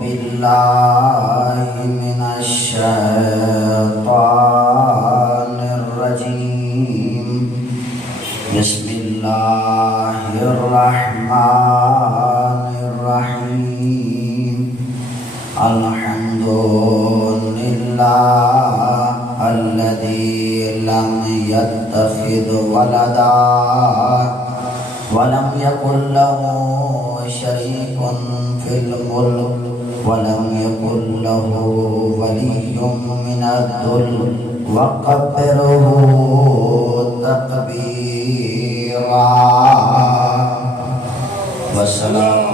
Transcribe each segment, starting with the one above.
بالله من الشيطان الرجيم بسم الله الرحمن الرحيم الحمد لله الذي لم يتخذ ولدا ولم يكن له شريك في الملك ولم يكن له ولي من الذل وكبره تكبيرا والصلاة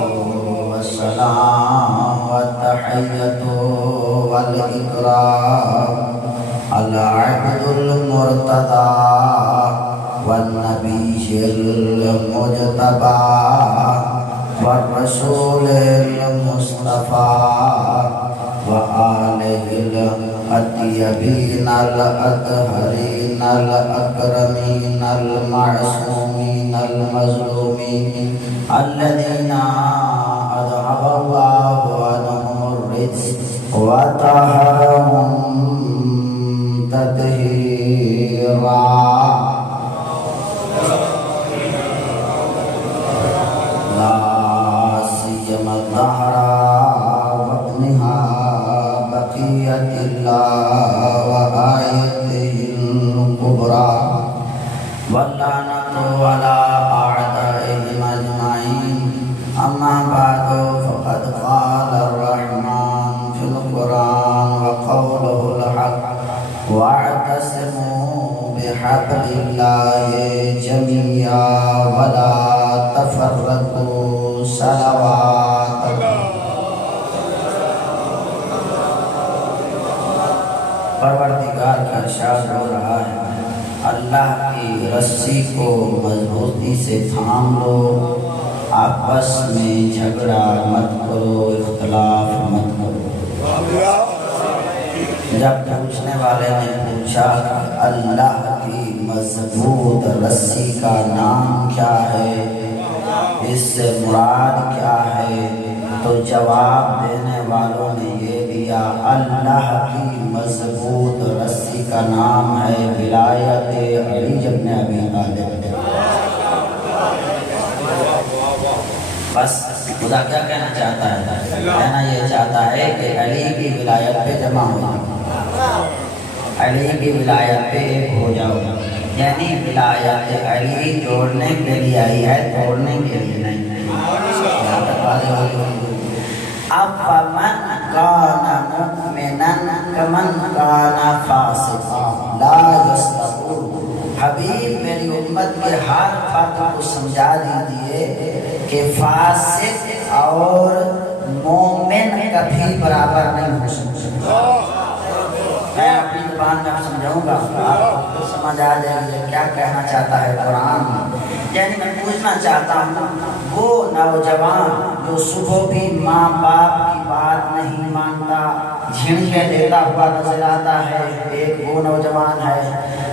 والسلام والتحية والإكرام على عبد المرتضى والنبي المجتبى والرسول المصطفى وآله الطيبين الأطهرين الأكرمين المعصومين المظلومين الذين أذهب الله عنهم الرجس وطهرهم تطهيرا لا سيما الظهر وابنها بقية الله وآيته الكبرى واللعنة على أعدائهم أجمعين أما بعد فقد قال الرحمن في القرآن وقوله الحق واعتصموا بحبل الله جميعا ولا تفرقوا صلوات پروردگار کا ارشاد ہو رہا ہے اللہ کی رسی کو مضبوطی سے تھام لو آپس میں جھگڑا مت کرو اختلاف مت کرو جب پوچھنے والے نے پوچھا اللہ کی مضبوط رسی کا نام کیا ہے اس سے مراد کیا ہے تو جواب دینے والوں نے یہ دیا اللہ کی مضبوط رسی کا نام ہے ولایت علی ابن ابی طالب بس خدا کیا کہنا چاہتا ہے کہنا یہ چاہتا ہے کہ علی کی ولایت پہ جمع ہو جاؤ علی کی ولایت پہ ایک ہو جاؤ یعنی ولایت علی جوڑنے کے لیے آئی ہے توڑنے کے لیے نہیں افمن کان مؤمنا کمن کان فاسقا لا یستوون حبیب میری امت کے ہر فرد کو سمجھا دیجئے کہ فاسق اور مومن کبھی برابر نہیں ہو سکتے میں اپنی زبان میں سمجھاؤں گا آپ کو سمجھ آ جائے گا کیا کہنا چاہتا ہے قرآن یعنی میں پوچھنا چاہتا ہوں وہ نوجوان جو صبح بھی ماں باپ کی بات نہیں مانتا جھنکے دیتا ہوا نظر آتا ہے ایک وہ نوجوان ہے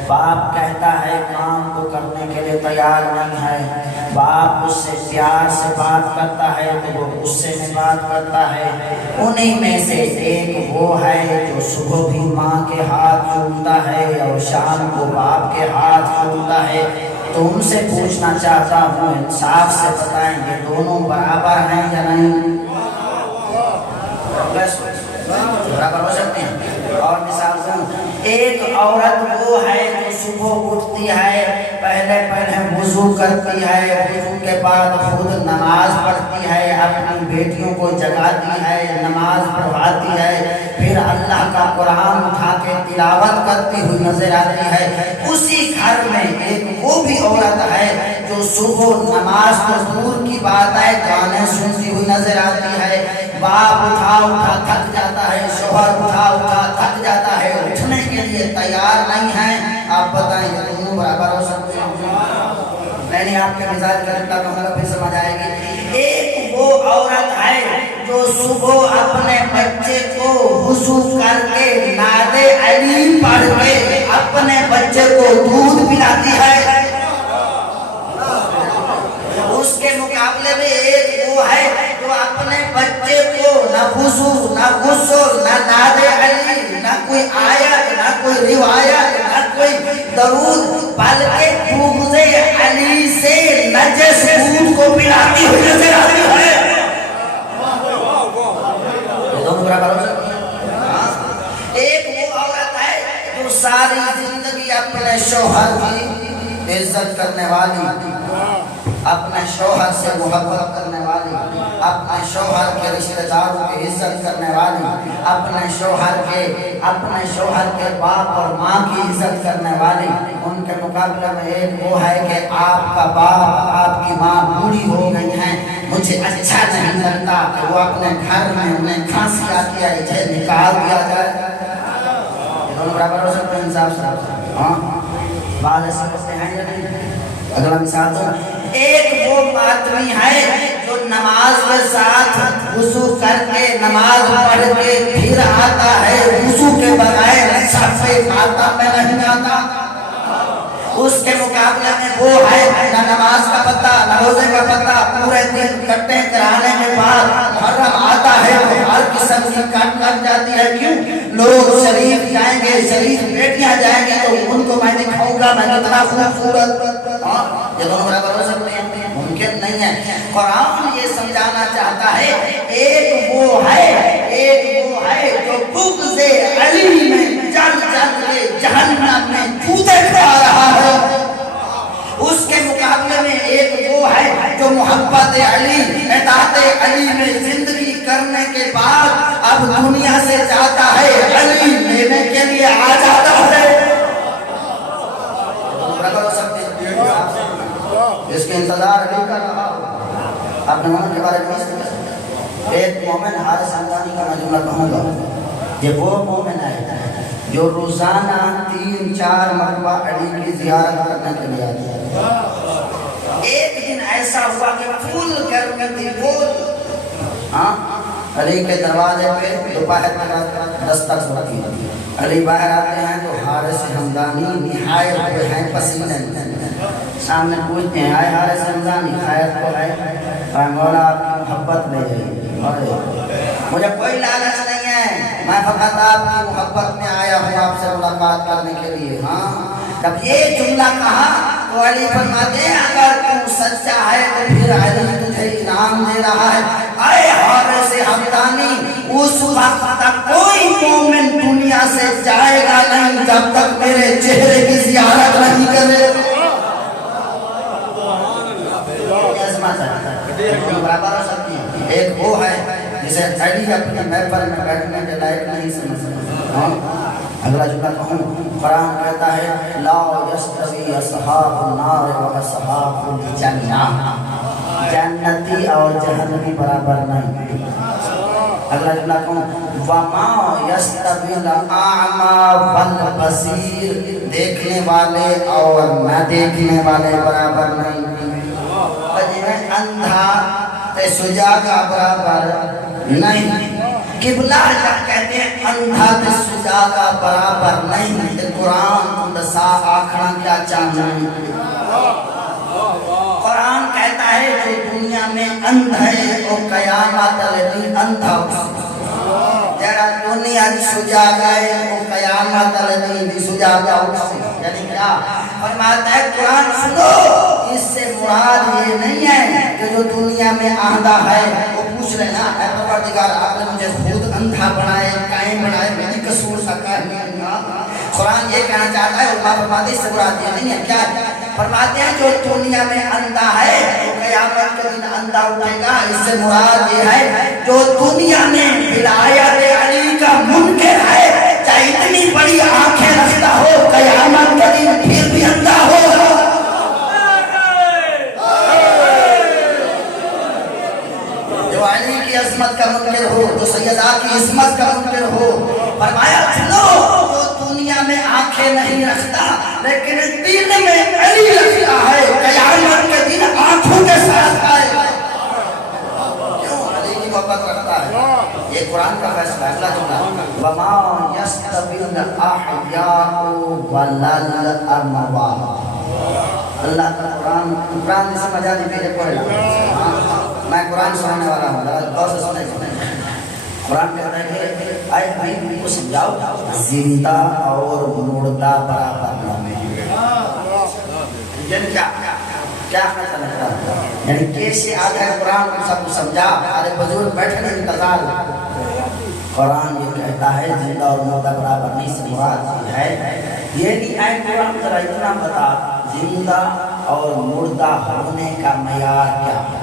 باپ کہتا ہے کام کو کرنے کے لیے تیار نہیں ہے باپ اس سے پیار سے بات کرتا ہے تو وہ غصے میں بات کرتا ہے انہی میں سے ایک وہ ہے جو صبح بھی ماں کے ہاتھ چومتا ہے اور شام کو باپ کے ہاتھ چومتا ہے تو ان سے پوچھنا چاہتا ہوں انصاف سے بتائیں یہ دونوں برابر ہیں یا نہیں برابر ہو سکتے ہیں اور مثال دوں ایک عورت وہ ہے جو صبح اٹھتی ہے پہلے وضو کرتی ہے وضو کے بعد خود نماز پڑھتی ہے اپنی بیٹیوں کو جگاتی ہے نماز پڑھواتی ہے پھر اللہ کا قرآن اٹھا کے تلاوت کرتی ہوئی نظر آتی ہے اسی گھر میں ایک وہ بھی عورت ہے جو صبح نماز تو دور کی بات ہے گانے سنتی ہوئی نظر آتی ہے باپ اٹھا اٹھا تھک جاتا ہے شوہر اٹھا اٹھا تھک جاتا ہے اٹھنے کے لیے تیار نہیں ہے آپ بتائیں یہ دونوں برابر ہو سکتے ہیں میں نے آپ کے مزاج کا رکھتا کہوں گا پھر سمجھ آئے گی ایک وہ عورت ہے جو صبح اپنے بچے کو وضو کر کے نعت علی پڑھ کے اپنے بچے کو دودھ پلاتی ہے اس کے مقابلے میں ایک وہ ہے جو اپنے بچے کو نہ وضو، نہ غسل، نہ ناد علی، نہ کوئی آیت، نہ کوئی روایت، نہ کوئی درود، بلکہ بغض علی سے نجس خون کو پلاتی ہوئی نظر آتی ہے۔ یہ دونوں برابر ہو سکتے ہیں؟ ایک وہ عورت ہے جو ساری زندگی اپنے شوہر کی عزت کرنے والی، اپنے شوہر سے محبت کرنے والی، اپنے شوہر کے رشتہ داروں کی عزت کرنے والی، اپنے شوہر کے باپ اور ماں کی عزت کرنے والی، ان کے مقابلے میں ایک وہ ہے کہ آپ کا باپ، آپ کی ماں بوڑھی ہو گئی ہیں، مجھے اچھا نہیں لگتا کہ وہ اپنے گھر میں انہیں کھانسی آتی ہے، اسے نکال دیا جائے۔ یہ دونوں برابر ہو سکتے ہیں انصاف سے؟ ہاں، بعض ایسے کرتے ہیں یا نہیں؟ اگلا مثال دوں، ایک وہ آدمی ہے جو نماز کے ساتھ وضو کر کے نماز پڑھ کے پھر آتا ہے، وضو کے بغیر صف آتا میں نہیں آتا۔ اس کے مقابلے میں وہ ہے نہ نماز کا پتہ، نہ روزے کا پتہ، پورے دن کٹے کرانے کے بعد محرم آتا ہے تو ہر قسم کی کٹ لگ جاتی ہے۔ کیوں؟ لوگ شریف جائیں گے، شریف بیٹیاں جائیں گے تو ان کو میں دکھاؤں گا میں کتنا خوبصورت۔ یہ دونوں برابر ہو سکتے ہیں؟ ممکن نہیں ہے۔ قرآن یہ سمجھانا چاہتا ہے ایک وہ ہے جو بغض علی میں جل جل کے جہنم میں جوتے کھا رہا ہے، اس کے مقابلے میں ایک وہ ہے جو محبت علی، اطاعت علی میں زندگی کرنے کے بعد اب دنیا سے جاتا ہے، علی لینے کے لیے آ جاتا ہے۔ برابر ہو سکتے ہیں؟ اس کے انتظار علی کر رہا ہو۔ اپنے مومن کے بارے میں سمجھیں، ایک مومن حارث حمدانی کا میں جملہ کہوں گا، یہ وہ مومن ہے جو روزانہ 3-4 مرتبہ علی کی زیارت کرنے کے لیے آتی ہے۔ ایک دن ایسا ہوا کہ پھول گرمی تھی، پھول علی کے دروازے پہ دوپہر کا دستک ہوتی ہے، علی باہر آتے ہیں تو حارث حمدانی نہایت پہ ہیں، پسینے سامنے پوچھتے ہیں، آئے حارث حمدانی خیر کو ہے؟ مولا آپ کی محبت لے جائیے، مجھے کوئی لالچ نہیں ہے، میں فقط آپ کی محبت میں آیا ہوں آپ سے ملاقات کرنے کے لیے۔ ہاں، جب یہ جملہ کہا تو علی فرماتے ہیں اگر تو سچا ہے تو پھر علی تجھے انعام دے رہا ہے۔ اے حارث حمدانی، اس وقت تک کوئی مومن دنیا سے جائے گا نہیں جب تک میرے چہرے کی زیارت نہیں کرے۔ برابر ہو سکتی ہیں؟ ایک وہ ہے جسے علی اپنے محفل میں بیٹھنے کے لائق نہیں سمجھتا۔ اگلا جملہ کہوں، قرآن کہتا ہے لا یستوی اصحاب النار و اصحاب الجنہ، جنتی اور جہنمی برابر نہیں۔ اگلا جملہ کہوں، وما یستوی الاعمی والبصیر، دیکھنے والے اور نہ دیکھنے والے برابر نہیں۔ اندھا تے سجاگا برابر نہیں، قبلہ جب کہتے ہیں اندھا تے سجاگا برابر نہیں، تے قرآن دسا آکھنا کیا چاہنا ہے؟ قرآن کہتا ہے جو دنیا میں اندھا ہے وہ قیامت علیہ اندھا ہو، جڑا دنیا سجاگا ہے وہ قیامت علیہ سجاگا ہو۔ یعنی کیا فرماتا ہے قرآن سنو، اس سے مراد یہ نہیں ہے کہ جو دنیا میں آندھا ہے وہ پوچھ رہے نا اے پروردگار آپ نے مجھے خود اندھا بنائے، قائم بنائے، میری قصور سکا ہے۔ قرآن یہ کہنا چاہتا ہے علماء فرماتے اس سے مراد یہ نہیں ہے، کیا فرماتے ہیں جو دنیا میں اندھا ہے وہ قیامت کے دن اندھا اٹھے گا۔ اس سے مراد یہ ہے جو دنیا میں ولایت علی کا منکر ہے، چاہے اتنی بڑی آنکھیں رکھتا ہو، قیامت کے دن پھر بھی اندھا ہوگا۔ جو علی کی عظمت کا منکر ہو، جو سیدہ کی عظمت کا منکر ہو، فرمایا سنو جو دنیا میں آنکھیں نہیں رکھتا لیکن دل میں علی رکھتا ہے، قیامت کے دن آنکھوں کے ساتھ آئے گا۔ کیوں؟ علی کی محبت رکھتا ہے، یہ قرآن کا فیصلہ۔ اگلا جملہ وَمَا يَسْتَوِي الْأَحْيَاءُ وَلَا الْأَمْوَاتُ۔ اللہ کا قرآن سمجھا دی میرے پڑھے، میں قرآن سنانے والا ہوں، غور سے سنیں۔ قرآن کہتا ہے کہ اے حبیب کو سمجھاؤ زندہ اور مردہ برابر نہ ہیں. یعنی کیا لگتا ہے یعنی کیسے آتا ہے قرآن سب کو سمجھا. ارے بزرگ بیٹھے نہیں انتظار. قرآن یہ کہتا ہے زندہ اور مردہ برابر نہیں سے مراد ہے یہ نہیں ہے. قرآن ذرا اتنا بتا زندہ اور مردہ ہونے کا معیار کیا ہے.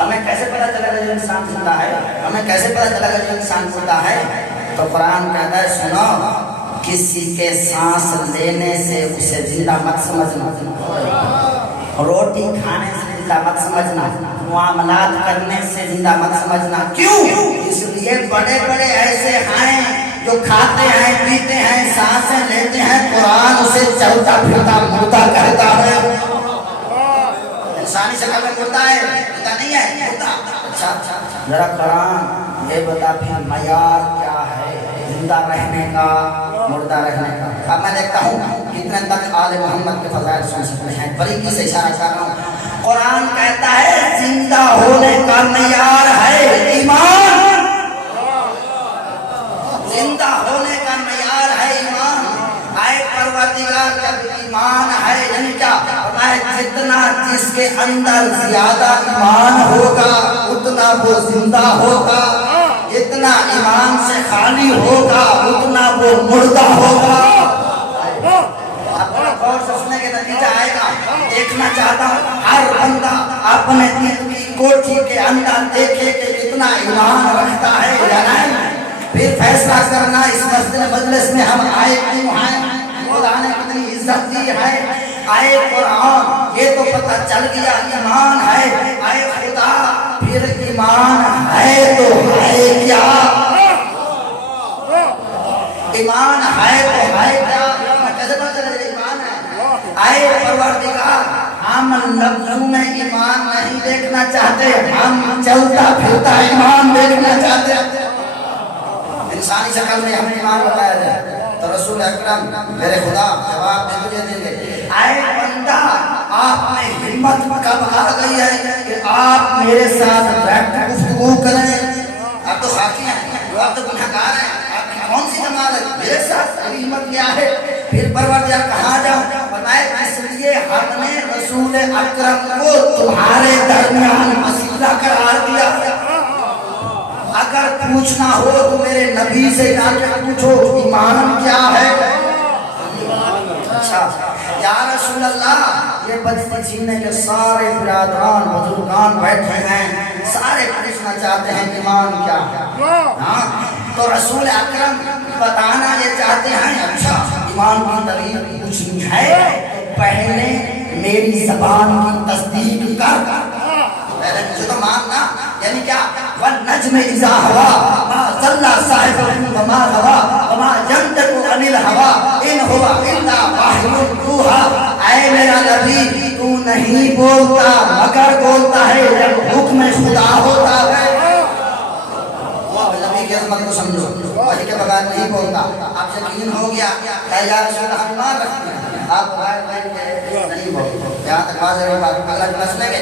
ہمیں کیسے پتہ چلے گا جو انسان زندہ ہے, ہمیں کیسے پتہ چلے گا جو انسان زندہ ہے. تو قرآن کہتا ہے سنو کسی کے سانس لینے سے اسے زندہ مت سمجھنا, روٹی کھانے سے زندہ مت سمجھنا, معاملات کرنے سے زندہ مت سمجھنا. کیوں؟ اس لیے بڑے بڑے ایسے ہیں جو کھاتے ہیں پیتے ہیں سانسیں لیتے ہیں, قرآن اسے چلتا پھرتا مردہ کہتا ہے. انسانی شکل میں مردہ ہے, مردہ نہیں ہے, مردہ. اچھا ذرا قرآن یہ بتا پھر معیار کیا ہے زندہ رہنے کا مردہ رہنے کا. اب میں دیکھتا ہوں کتنے تک آل محمد کے فضائل سن سکتے ہیں. بریکی سے اشارہ کر رہا ہوں. قرآن کہتا ہے زندہ ہونے کا معیار ہے ایمان. زندہ ہونے کا معیار ہے ایمان. آئے پروردگار جب ایمان ہے یعنی کیا جتنا جس کے اندر زیادہ ایمان ہوگا اتنا وہ زندہ ہوگا, جتنا ایمان سے خالی ہوگا اتنا وہ مردہ ہوگا. اپنا غور سے سننے کے نتیجہ آئے گا. دیکھنا چاہتا ہوں ہر بندہ اپنے دل کی کوٹھی کے اندر دیکھے کہ کتنا ایمان رکھتا ہے یا نہیں, پھر فیصلہ کرنا اس مسجد مجلس میں ہم آئے کیوں ہیں, خدا نے کتنی عزت دی ہے. آئے قرآن یہ تو پتہ چل گیا ایمان ہے. آئے خدا پھر ایمان ہے تو ہے کیا, ایمان ہے تو ہے کیا, کیسے پتہ چلے ایمان ہے. آئے پروردگار ہم لفظوں میں ایمان نہیں دیکھنا چاہتے, ہم چلتا پھرتا ایمان دیکھنا چاہتے. انسانی شکل میں ہمیں ایمان بتایا جائے تو رسول اکرم میرے خدا جواب دے تجھے دیں گے. اے بندہ آپ میں ہمت کب آ گئی ہے کہ آپ میرے ساتھ بیٹھ کر گفتگو کریں. آپ تو خاکی ہیں, آپ تو گنہگار ہیں, آپ کی کون سی جمال ہے, میرے ساتھ ہمت کیا ہے. پھر پروردگار کہاں جاؤں, بتائے اس لیے ہم نے رسول اکرم کو تمہارے درمیان وسیلہ قرار دیا. اگر پوچھنا ہو تو میرے نبی سے جا کے پوچھو ایمان کیا ہے. اچھا یا رسول اللہ یہ بچتی چھینے کے سارے برادران بزرگان بیٹھے ہیں, سارے پوچھنا چاہتے ہیں ایمان کیا ہے. تو رسول اکرم بتانا یہ چاہتے ہیں اچھا ایمان کی دلیل پوچھنی ہے تو پہلے میری زبان کی تصدیق کر, پہلے مجھے تو ماننا. یعنی کیا والنجم اذا ہوا ما ضل صاحبكم وما غوى وما ينطق عن الهوى ان هو الا وحی یوحی. اے میرا نبی تو نہیں بولتا مگر بولتا ہے جب حکم خدا ہوتا ہے. نبی کی عظمت کو سمجھو, وحی کے بغیر نہیں بولتا. آپ یقین ہو گیا کہ یا رسول اللہ ہم ایمان رکھتے ہیں, آپ بغیر کے نہیں بولتے. یہاں تک واضح ہے بات, اگلا جملہ سنیں گے.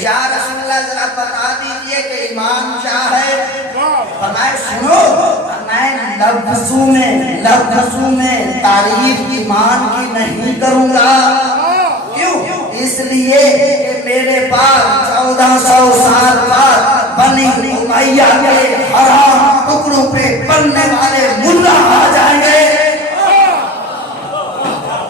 یا رسول اللہ ذرا بتا دیجئے کہ ایمان کیا ہے. فرمائے سنو, میں لفظوں میں تعریف ایمان کی نہیں کروں گا. کیوں؟ اس لیے کہ میرے پاس 1400 سال بعد بنی امیہ کے حرام ٹکڑوں پہ بننے والے ملا آ جائیں گے.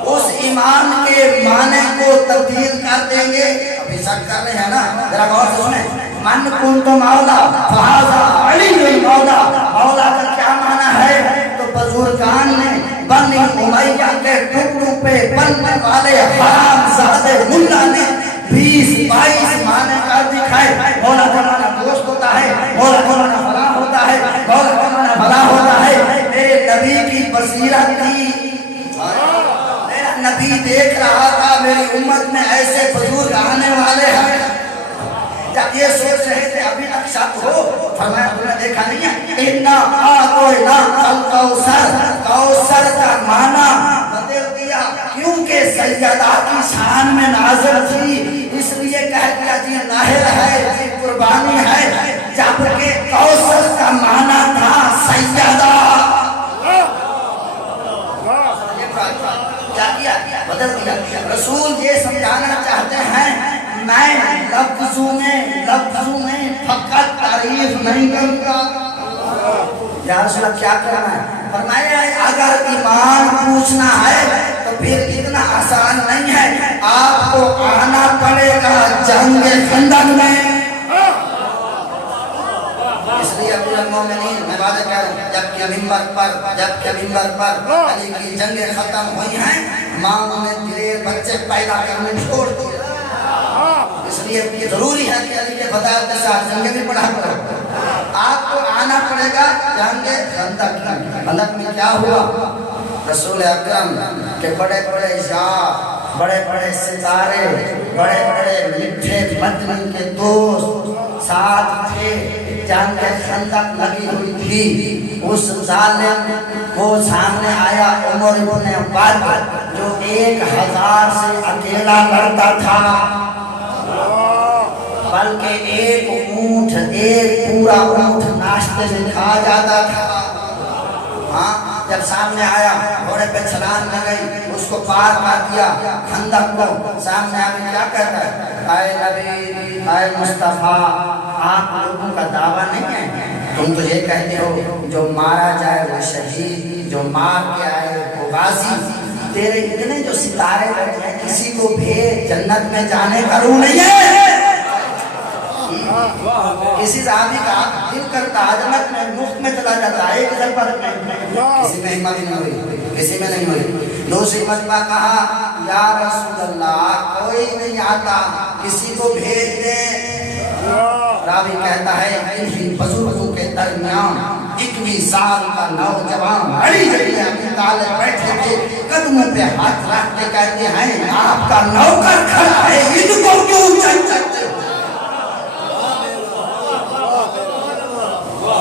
اس ایمان کے معنی کو تبدیل کر دیں گے. ابھی شک کر رہے ہیں نا, ذرا غور سے سنیں. من کنت مولا فہذا علی المولا. مولا کا کیا معنی ہے؟ تو بزرگان نے بنی امیہ کے ٹکڑوں پہ بننے والے حرام زادے ملا نے 20-22 معنی کر دکھائے. مولا کا معنی دوست ہوتا ہے, مولا کا معنی فلاں ہوتا ہے, مولا کا معنی فلاں ہوتا ہے. میرے نبی کی بصیرت تھی, میرا نبی دیکھ رہا تھا میری امت میں ایسے بزرگ آنے والے ہیں. جب یہ سوچ رہے تھے ابھی تک شک ہو, فرمایا تم نے دیکھا نہیں ہے اِنَّا آتَوْنَا الْکَوْثَرَ. کوثر کا معنی بدل دیا کیونکہ سیدہ کی شان میں نازل تھی, اس لیے کہہ دیا جی ظاہر ہے جی قربانی ہے. جبکہ کوثر رسول یہ سمجھانا چاہتے ہیں میں لفظوں میں فقط تعریف نہیں کروں گا۔ یا رسول اللہ کیا کرنا ہے؟ فرمایا اگر ایمان پوچھنا ہے تو پھر اتنا آسان نہیں ہے، آپ کو آنا پڑے گا جنگ خندق میں۔ اس لیے ابو المومنین میں بات کر رہا ہوں، جب کہ منبر پر علی کی جنگیں ختم ہوئی ہیں، ماں نے دلیر بچے پیدا کرنے چھوڑ دیے۔ اس لیے ضروری ہے کہ علی کے فضائل کے ساتھ جنگیں بھی پڑھا کرو۔ آپ کو آنا پڑے گا جنگ خندق میں۔ کیا ہوا؟ رسول اکرم کے بڑے بڑے یار، بڑے بڑے ستارے، بڑے بڑے میٹھے مدنی کے دوست ساتھ تھے۔ جنگ خندق لگی ہوئی تھی، اس ظالم کو سامنے آیا عمر بن عبد جو 1000 سے اکیلا لڑتا تھا، بلکہ ایک پورا اونٹ ناشتے میں کھا جاتا تھا۔ ہاں جب سامنے آیا گھوڑے پہ چھلانگ لگائی، اس کو پار کر دیا خندق کو۔ سامنے آگے کیا کہتا ہے؟ اے نبی، اے مصطفیٰ، آپ لوگوں کا دعویٰ نہیں ہے، تم تو یہ کہتے ہو جو مارا جائے وہ شہید، جو مار کے آئے وہ غازی۔ تیرے اتنے جو ستارے بیٹھے ہیں، کسی کو بھیج، جنت میں جانے کا روح نہیں ہے۔ کسی صحابی کا دل کرتا جنت میں مفت میں چلا جاتا، ایک پر کسی میں ہمت نہیں ہوئی، کسی میں نہیں ہوئی۔ دوسری مرتبہ کہا یا رسول اللہ کوئی نہیں آتا، کسی کو بھیج دیں۔ راوی کہتا ہے انہی بزرگوں کے درمیان 21 سال کا نوجوان علی جبی ابی طالب بیٹھے تھے، قدموں پہ ہاتھ رکھ کے کہتے ہیں آپ کا نوکر کھڑا ہے، ان کو کیوں چلتے ہو؟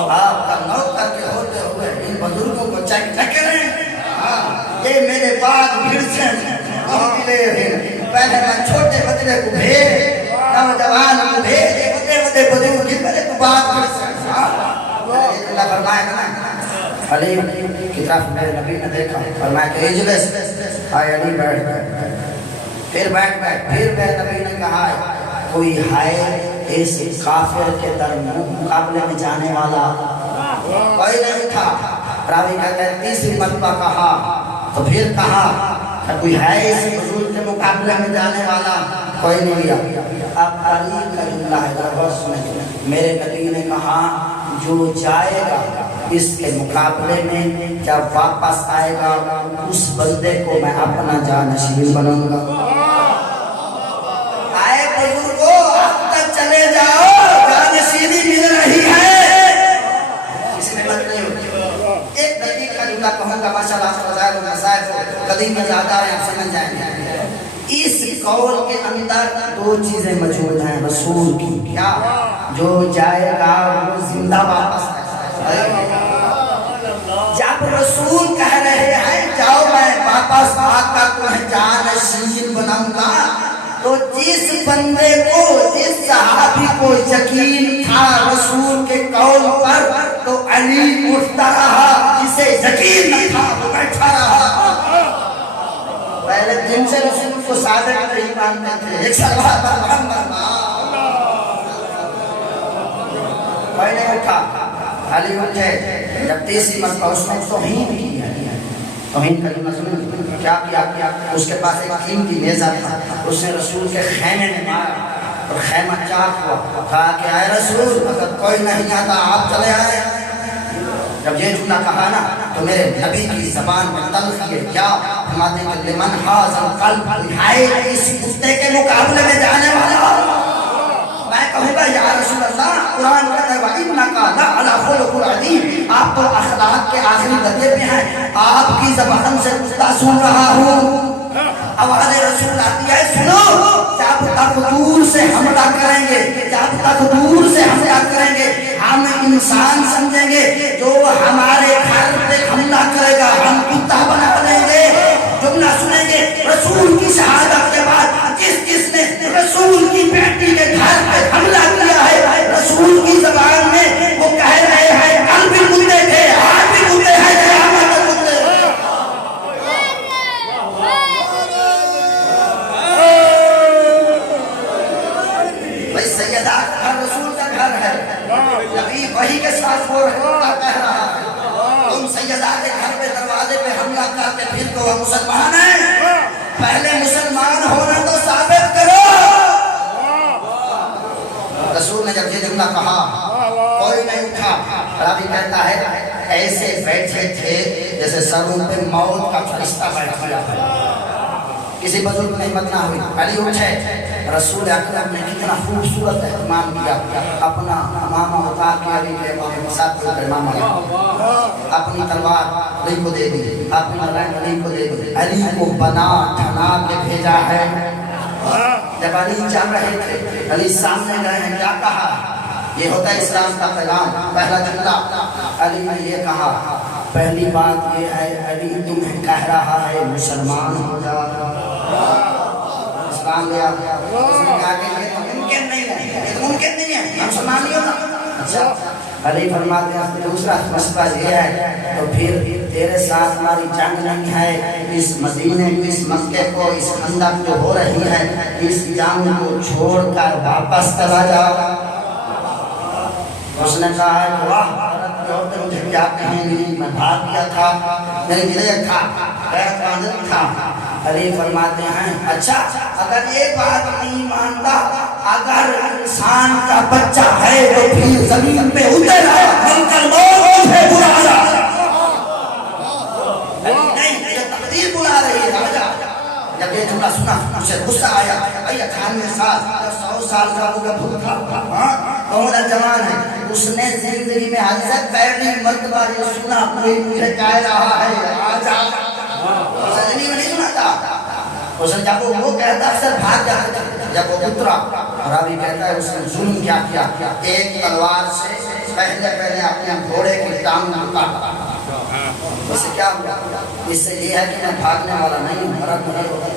آپ کا نوکر کے ہوتے ہوئے ان بزرگوں کو چیک نہ کریں۔ یہ میرے بعد بھیڑ سے پہلے میں چھوٹے بدلے کو بھیج، نوجوان کو بھیج، بڑے بزرگ کی میرے کو بعد بھیڑ سے۔ اللہ فرمائے نا علی کی طرف میرے نبی نے دیکھا، فرمایا کہ اجلس، آئے علی بیٹھ گئے، پھر بیٹھ گئے۔ پھر میرے نبی نے کہا کوئی ہے اس کافر کے مقابلے میں جانے والا؟ کوئی نہیں تھا۔ راوی کہتا ہے تیسری مرتبہ کہا تو پھر کہا کہ کوئی ہے اس بزرگ کے مقابلے میں جانے والا؟ کوئی نہیں گیا۔ اب علی کا جملہ ہے سنیں، میرے نبی نے کہا جو جائے گا اس کے مقابلے میں، جب واپس آئے گا اس بندے کو میں اپنا جانشین بناؤں گا۔ چلے جاؤ، جانشینی مل رہی ہے، کسی میں مت نہیں ہوتی۔ ایک دقیقہ جملہ کہوں گا، ماشاءاللہ فضائل و مسائل قدیم میں زیادہ ہیں، آپ سمجھ جائیں گے۔ اس قول کے اندر دو چیزیں موجود ہیں رسول کی، کیا؟ جو جائے گا وہ زندہ واپس آئے گا۔ جب رسول کہہ رہے ہیں جاؤ میں واپس آ کر تمہیں جانشین بناؤں گا، تو جس بندے کو، جس صحابی کو یقین تھا رسول کے قول پر، تو علی اٹھتا رہا، جسے یقین نہ تھا وہ بیٹھا رہا۔ پہلے دن سے رسول کو صادق نہیں مانتے تھے، ایک صلوات پر محمد کوئی نہیں اٹھا، علی اٹھے۔ جب تیسری مرتبہ اس نے توہین کی ہے، توہین کا جملہ سنیں کیا کیا؟ اس کے پاس ایک قیمتی نیزہ تھا، اس نے رسول کے خیمے میں مارا اور خیمہ چاک ہوا۔ کہا کہ اے رسول اگر کوئی نہیں آتا آپ چلے آئے۔ جب یہ جملہ کہا نا تو میرے نبی کی زبان میں تلخی ہے، کیا فرماتے ہیں کہ لمن حاضر قلب، ہائے اس کتے کے مقابلے میں جانے والا۔ میں کہوں گا یا رسول اللہ، قرآن کہتا ہے وَإِنَّكَ لَعَلَىٰ خُلُقٍ عَظِيمٍ، آپ تو اخلاق کے آخری درجے پہ ہیں، آپ کی زبان سے کتا سن رہا ہوں۔ آواز رسول آتی ہے سنو، جب تک دور سے حملہ کریں گے، جب تک دور سے حملہ کریں گے ہم انسان سمجھیں گے، جو ہمارے گھر پہ حملہ کرے گا ہم کتا بنا دیں گے۔ جملہ سنیں گے رسول کی شہادت کے بعد، جس نے رسول کی بیٹی کے گھر پہ حملہ کیا ہے، رسول کی زبان میں وہ کہہ رہے ہیں کل بھی مدے تھے آج بھی مدے ہیں قیامت تک مدے۔ میں اٹھا. راوی کہتا ہے ایسے بیٹھے تھے جیسے سروں پہ موت کا فرشتہ بیٹھ گیا ہے. کسی بزرگ نے ہمت نہ ہوئی, علی اٹھے. رسول اکرم نے کتنا خوبصورت اہتمام کیا, اپنا امامہ اتار کے علی کے ساتھ پر امامہ اپنی تلوار علی کو دے دی, اپنا رنگ علی کو دے دی, علی کو بنا ٹھنا کے بھیجا ہے. جب علی چل رہے تھے, علی سامنے گئے ہیں, کیا کہا؟ یہ ہوتا ہے اسلام کا پیغام. پہلا جملہ علی نے یہ کہا, پہلی بات یہ ہے علی تمہیں کہہ رہا ہے مسلمان ہو جا. اسلام لے آیا. اس نے کہا کہ یہ ممکن نہیں ہے, یہ ممکن نہیں ہے, ہم مسلمان نہیں ہوتا. اچھا, علی فرماتے ہیں دوسرا مسئلہ یہ ہے تو پھر تیرے ساتھ ہماری جنگ نہیں ہے, اس مدینے کو, اس مکے کو, اس خندق جو ہو رہی ہے, اس جنگ کو چھوڑ کر واپس چلا جا. اس نے کہا ہے واہ عورتیں مجھے کیا کہیں گی, میں بھاگ گیا تھا, میرے گرے تھا, غیر قانون تھا. علی فرماتے ہیں اچھا اگر یہ بات نہیں مانتا, اگر انسان کا بچہ ہے تو پھر زمین پہ اتر آیا, ملکل موت ہے بلایا. نہیں, یہ تقدیر بلا رہی ہے راجا. جب یہ جملہ سنا اسے غصہ آیا. بھئی 98 سال 100 سال کا وہ بھوک تھا, بہت جوان ہے. اس نے زندگی میں حضرت پہلی مرتبہ یہ سنا کوئی مجھے کہہ رہا ہے آجا. زندگی میں نہیں سنا تھا. اس نے جب وہ کہتا اکثر بھاگ جاتا تھا. جب وہ اترا, راوی کہتا ہے اس نے ظلم کیا کیا, ایک تلوار سے پہلے اپنے گھوڑے کی ٹانگ کاٹا. اس سے کیا ہوا؟ اس سے یہ ہے کہ میں بھاگنے والا نہیں ہوں, مرد نہیں ہوتا.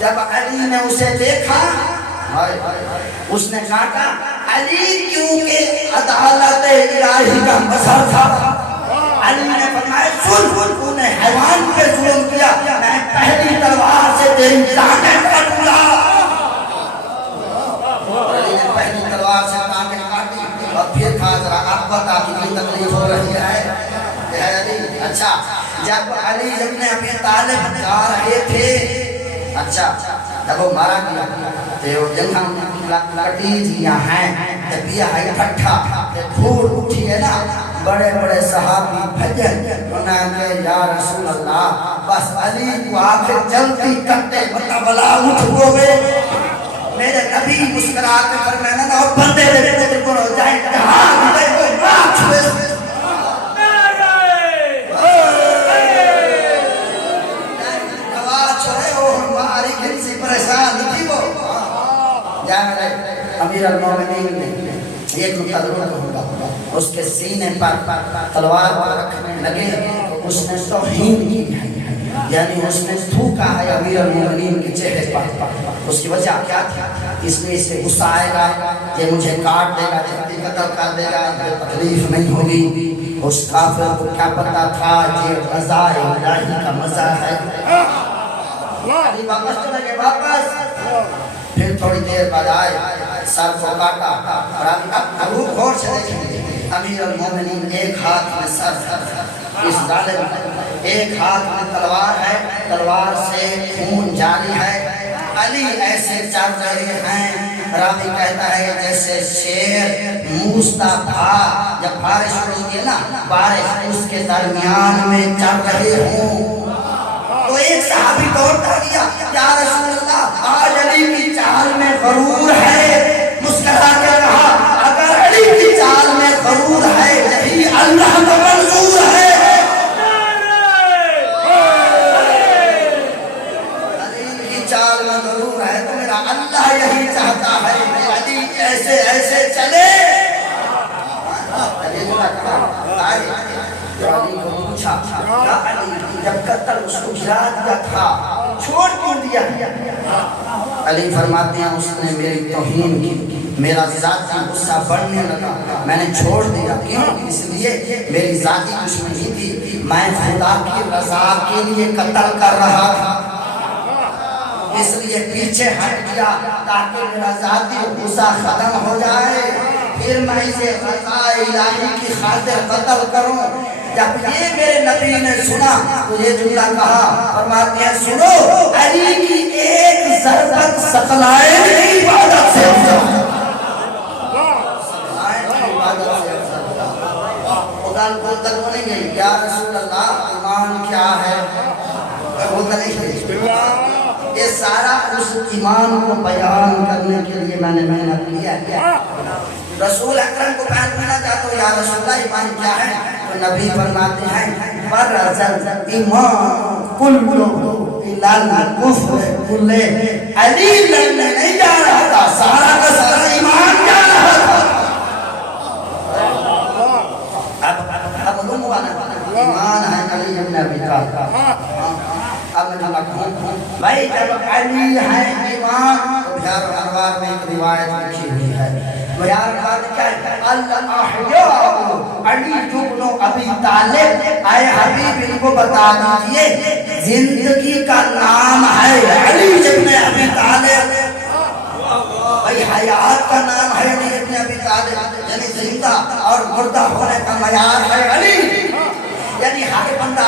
جب علی نے اسے دیکھا, اس نے کہا علی کیونکہ عدالت الہی کا مظہر تھا. علی نے فرمایا سن, تو نے حیوان پہ ظلم کیا, میں پہلی تلوار سے تیری ٹانگیں کاٹوں گا. علی نے پہلی تلوار سے ٹانگیں کاٹی اور پھر کہا ذرا آپ بتا کتنی تکلیف ہو رہی ہے. اچھا, جب علی ابن ابی طالب جا رہے تھے, اچھا جب وہ مارا گیا تو جنہاں لکٹیجیاں ہیں, تبیہ ہے پھٹھا, دھوڑ اٹھی ہے نا, بڑے بڑے صحابی بھجن, انہوں نے کہ یا رسول اللہ بس علی کو آخر جلدی کرتے بتا بلا اٹھ ہوئے. میرے نبی مسکرا کے فرمایا نا اور بندے دے پتر کو ہو جائیں جہاں گئے کوئی راکھ ہوئے. امیر المومنین نے ایک مقدمہ ہوگا, اس کے سینے پر تلوار پر رکھنے لگے تو اس نے توہین کی ہے, یعنی اس نے تھوکا ہے امیر المومنین کے چہرے پر. اس کی وجہ کیا تھی؟ اس لیے اسے غصہ آئے گا کہ مجھے کاٹ دے گا, جلدی قتل کر دے گا, تکلیف نہیں ہوگی. اس کافر کو کیا پتا تھا یہ رضا الہی کا مزہ ہے. علی واپس چلے گئے, واپس پھر تھوڑی دیر بعد آئے, سر کو کاٹا. ابو غور سے دیکھیں, امیر المومنین ایک ہاتھ میں سر, اس ظالم ایک ہاتھ میں تلوار ہے, تلوار سے خون جاری ہے. علی ایسے چل رہے ہیں, راوی کہتا ہے جیسے شیر موستا تھا جب بارش ہوئی ہے نا, بارش اس کے درمیان میں چل رہے ہوں. تو ایک صحابی دوڑتا گیا, یا رسول اللہ آج علی کی چال میں غرور ہے. مسکرا کے کہا اگر علی کی چال میں غرور ہے یہی اللہ کا منظور ہے. علی کی چال میں غرور ہے تو میرا اللہ یہی چاہتا ہے کہ علی ایسے ایسے چلے. علی نے کہا علی کو پوچھا جب قتل اس کو گرا دیا تھا چھوڑ کیوں دیا؟ علی فرماتے ہیں اس نے میری توہین کی, میرا ذاتی غصہ بڑھنے لگا, میں نے چھوڑ دیا. کیوں؟ اس لیے میری ذاتی دشمنی تھی, میں خدا کی رضا کے لیے قتل کر رہا تھا, اس لیے پیچھے ہٹ گیا تاکہ میرا ذاتی غصہ ختم ہو جائے, پھر میں اسے رضا الہی کی خاطر قتل کروں. جب یہ میرے نبی نے سنا تو یہ جملہ کہا, فرماتے ہیں سنو علی کی ایک ضربت ثقلین کی عبادت سے افضل ہے. گل بولتا تو نہیں گئی یا رسول اللہ ایمان کیا ہے، بولتا نہیں گئی. یہ سارا اس ایمان کو بیان کرنے کے لیے میں نے محنت کیا ہے. رسول اکرم کو بیان کرنا چاہتا ہوں یا رسول اللہ ایمان کیا ہے، تو نبی فرماتے ہیں فرزل ایمان کلو الال کفر کلے. علی لڑنے نہیں جا رہا تھا، سارا کا سارا ایمان جا رہا تھا. اب ایمان ہے علی ابن ابی طالب. اب میں لکھوں بھائی جب علی ہے ایمان تو بہار انوار میں ایک روایت لکھی ہوئی ہے. بہار بات کیا ہے، الاحیاء علی ابن ابی طالب. اے حبیب ان کو بتا دیجئے زندگی کا نام ہے علی ابن ابی طالب. بھائی حیات کا نام ہے علی ابن ابی طالب، یعنی زندہ اور مردہ ہونے کا معیار ہے علی. یعنی ہر بندہ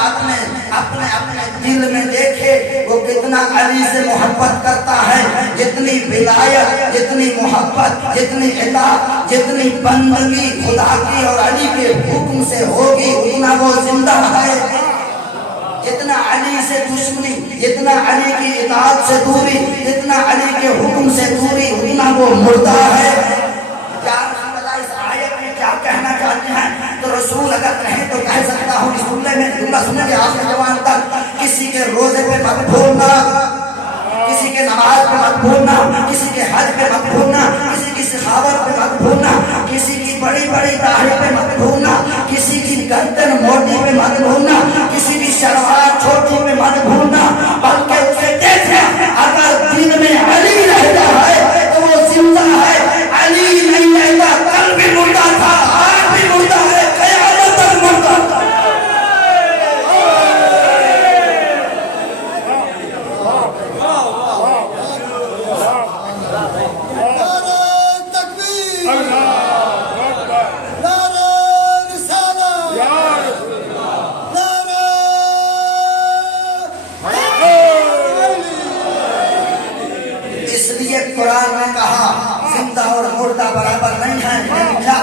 اپنے دل میں دیکھے وہ کتنا علی سے محبت کرتا ہے. جتنی ولایت، جتنی محبت، جتنی اطاعت، جتنی بندگی خدا کی اور علی کے حکم سے ہوگی اتنا وہ زندہ ہے. جتنا علی سے دشمنی، جتنا علی کی اطاعت سے دوری، جتنا علی کے حکم سے دوری اتنا وہ مردہ ہے. کیا کہنا چاہتے ہیں تو رسول اگر کہیں تو کہہ سکتا ہوں اس جملے میں جملہ سننے کے آخر جوان تک کسی کے روزے پہ مت بھولنا، کسی کے نماز پہ مت بھولنا، کسی کے حج پہ مت بھولنا، کسی کی سخاوت پہ مت بھولنا، کسی کی بڑی بڑی داڑھی پہ مت بھولنا، کسی کی گردن موٹی پہ مت بھولنا، کسی کی شلوار چھوٹی پہ مت بھولنا. بلکہ اسے دیکھیں اگر دل میں علی رہتا ہے تو وہ زندہ ہے. علی نہیں رہتا کل بھی مردہ تھا، آج بھی مردہ ہے، قیامت تک مردہ تھا. قرآن نے کہا زندہ اور مردہ برابر نہیں ہے. کیا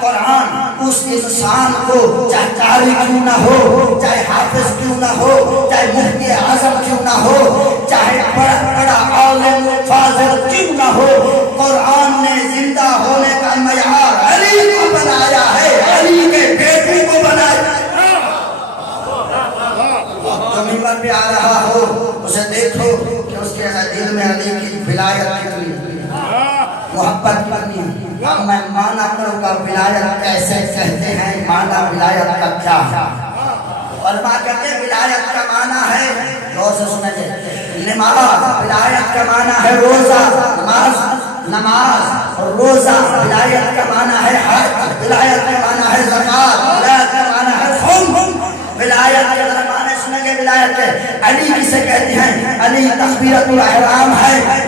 قرآن اس انسان کو چاہے قاری کیوں نہ ہو، چاہے حافظ کیوں نہ ہو، چاہے مفتی اعظم کیوں نہ ہو، چاہے بڑا عالم فاضل کیوں نہ ہو، قرآن نے زندہ ہونے کا معیار علی کو بنایا ہے، علی کے بیٹے کو بنایا. جو منبر پہ آ رہا ہو اسے دیکھو کہ اس کے دل میں علی کی ولایت کتنی، محبت کتنی. اب میں معنی کروں گا ولایت کیسے کہتے ہیں، معنی ولایت کا کیا ہے. علماء کہتے ہیں ولایت کا معنی ہے، غور سے سنیں، نماز. ولایت کا معنی ہے روزہ، نماز اور روزہ. ولایت کا معنی ہے حج. ولایت کا معنی ہے زکات. ولایت کا معنی ہے خم. ولایت کے معنی سنیں گے ولایت کے. علی کسے کہتے ہیں؟ علی تکبیرۃ الاحرام ہے.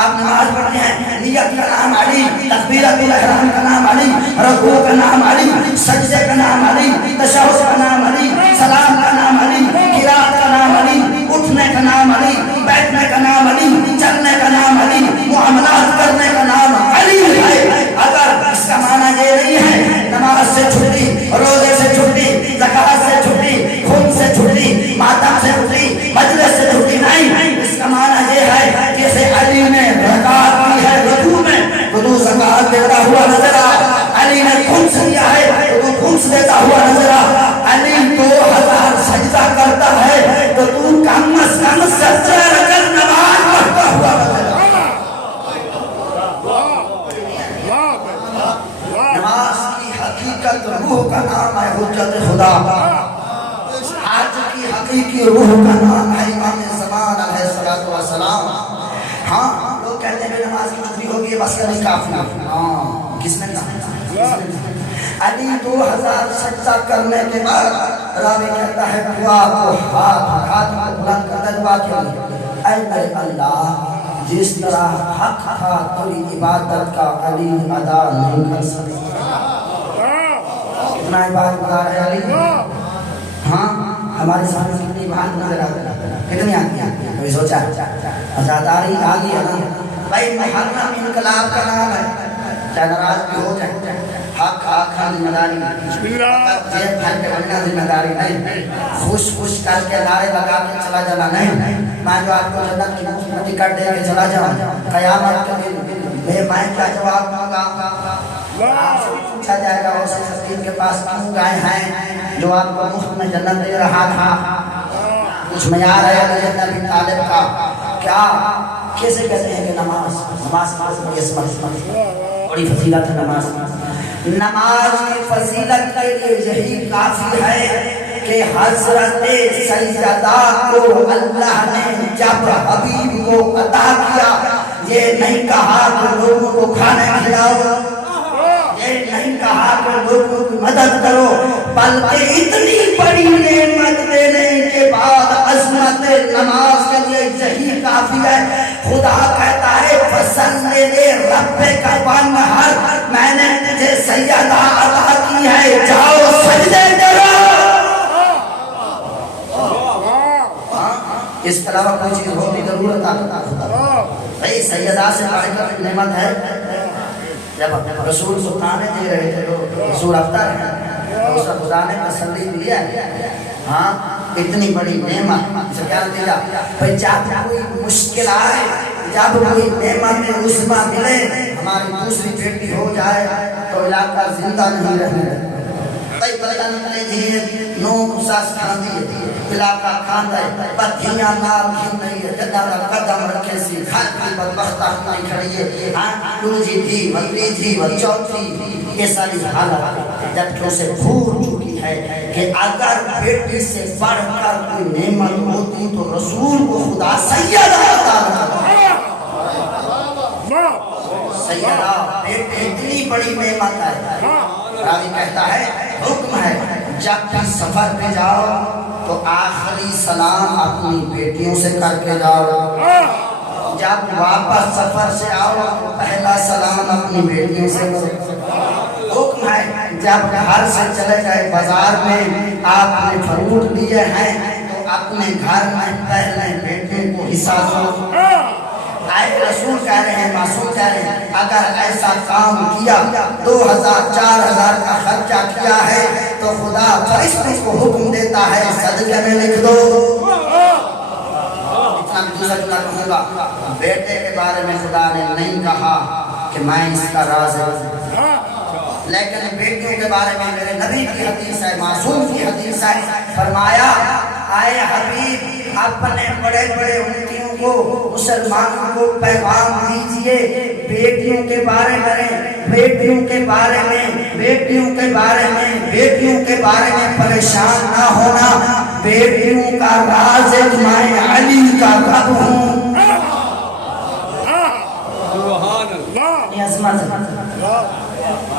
آپ نماز پڑھتے ہیں، نیت کا نام علی، تکبیرۃ الاحرام کا نام علی، رکوع کا نام علی، سجدے کا نام علی، تشہد کا نام علی، سلام کا نام علی، قرات کا نام علی، اٹھنے کا نام علی، بیٹھنے کا نام علی، چلنے کا نام علی، معاملات کرنے کا نام علی ہے. اگر اس کا معنی یہ نہیں ہے نماز سے چھٹی، روزے سے چھٹی، زکات سے چھٹی، خون سے چھٹی، ماتم سے چھٹی، مجلس سے چھٹی، نہیں. اس کا معنی یہ ہے جیسے علی نے زکات کی ہے رکوع میں تو تو زکات دیتا ہوا نظر آ. علی نے خمس دیا ہے تو تو خمس دیتا ہوا نظر آ. علی 2000 سجدہ کرتا ہے تو تو کم از کم 70 رکعت نماز پڑھتا ہوا نظر آ. نماز کی حقیقت روح کا نام ہے حجت خدا. حج کی حقیقی روح کا نام ہے امام زمان علیہ السلام. ہاں لوگ کہتے ہیں نماز کی چھٹی ہوگی بس نہیں کافی. ہاں کس نے کہا؟ علی 2000 سجدہ کرنے کے بعد راوی کہتا ہے دعا کو ہاتھ کو بلند کرتا دعا کیا، اے اللہ جس طرح حق تھا تیری عبادت کا علی ادا نہیں کر سکتا. کتنا عبادت گزار ہے علی. ہاں ہمارے سامنے کتنی عبادت نظر آتی ہے، کتنی آتی ہے. کوئی سوچا ازاداری آ گئی ہے نا بھائی. محرم انقلاب کا نام ہے، چاہے ناراض بھی ہو جائے. حق آخر ذمہ داری جیب بھر کے بننا ذمہ داری نہیں، خوش خوش کر کے نعرے لگا کے چلا جانا نہیں، میں جو آپ کو جنت کی مفت ٹکٹ دے کے چلا جاؤں قیامت کے دن میں کیا جواب دوں گا؟ آپ سے پوچھا جائے گا اس فقیر کے پاس کیوں گئے ہیں جو آپ کو مفت میں جنت دے رہا تھا؟ کچھ معیار ہے علی بن ابی طالب کا، کیا کیسے کہتے ہیں کہ نماز بڑی عظمت بڑی فضیلت ہے نماز کی فضیلت کے لیے یہی کافی ہے کہ حضرت سیدہ کو اللہ نے جب حبیب کو عطا کیا یہ نہیں کہا کہ لوگوں کو کھانے کھلاؤ، یہ نہیں کہا کہ لوگوں کی مدد کرو، بلکہ اتنی بڑی نعمت دینے کے بعد عظمت نماز کے لیے یہی کافی ہے۔ خدا کہتا ہے فَصَلِّ لِرَبِّكَ وَانْحَرْ، میں نے تجھے سیدہ عطا کی ہے، جاؤ سجدے کرو۔ اس کے علاوہ کوئی چیز ہوتی ضرورت آتا بھائی سیدہ سے بڑھ کر نعمت ہے۔ جب رسول سلطانے دے رہے تھے تو رسول افطر ہے تو اس کا خدا نے تسلی دیا ہے، ہاں اتنی بڑی نعمت سے کیا دیا بھائی جب کوئی مشکل آئے، جب کوئی نعمت عظمیٰ ملے، ہماری دوسری بیٹی ہو جائے تو علاقہ زندہ نہیں رہے، بھائی پتہ نکلے جی نو ساس کھان دیئے علاقہ کھان دائے پتھیاں نال کھن نہیں ہے، جنہ قدم رکھے سی گھر کی بدبختہ نہیں کھڑی ہے، دوجی تھی تیجی چوتھی، یہ ساری حالت جبکہ اسے بھول چکی ہے کہ اگر بیٹی سے بڑھ کر کوئی نعمت ہوتی تو رسول کو خدا سیدہ عطا کرتا۔ سیدہ بیٹی اتنی بڑی نعمت ہے، راوی کہتا ہے حکم ہے جب بھی سفر پہ جاؤ تو آخری سلام اپنی بیٹیوں سے کر کے جاؤ، جب واپس سفر سے آؤ تو پہلا سلام اپنی بیٹیوں سے کرو۔ حکم ہے جب گھر سے چلے گئے بازار میں آپ نے فروٹ لیے ہیں تو اپنے گھر میں پہلے بیٹے کو حصہ دو۔ آئے رسول کہہ رہے ہیں، معصوم کہہ رہے ہیں اگر ایسا کام کیا 2000-4000 کا خرچہ کیا ہے تو خدا فرشتے کو حکم دیتا ہے صدقے میں لکھ دو۔ اتنا بھی دوسرا جملہ کہوں گا، بیٹے کے بارے میں خدا نے نہیں کہا کہ میں اس کا راز ہے، لیکن بیٹیوں کے بارے میں میرے نبی کی حدیث ہے، معصوم کی حدیث ہے، فرمایا آئے حبیب اپنے بڑے بڑے امتیوں کو مسلمانوں کو پیغام دیجئے بیٹیوں کے بارے میں، بیٹیوں کے بارے میں، بیٹیوں کے بارے میں، بیٹیوں کے بارے میں پریشان نہ ہونا، بیٹیوں کا رازق میں علی کا رب ہوں۔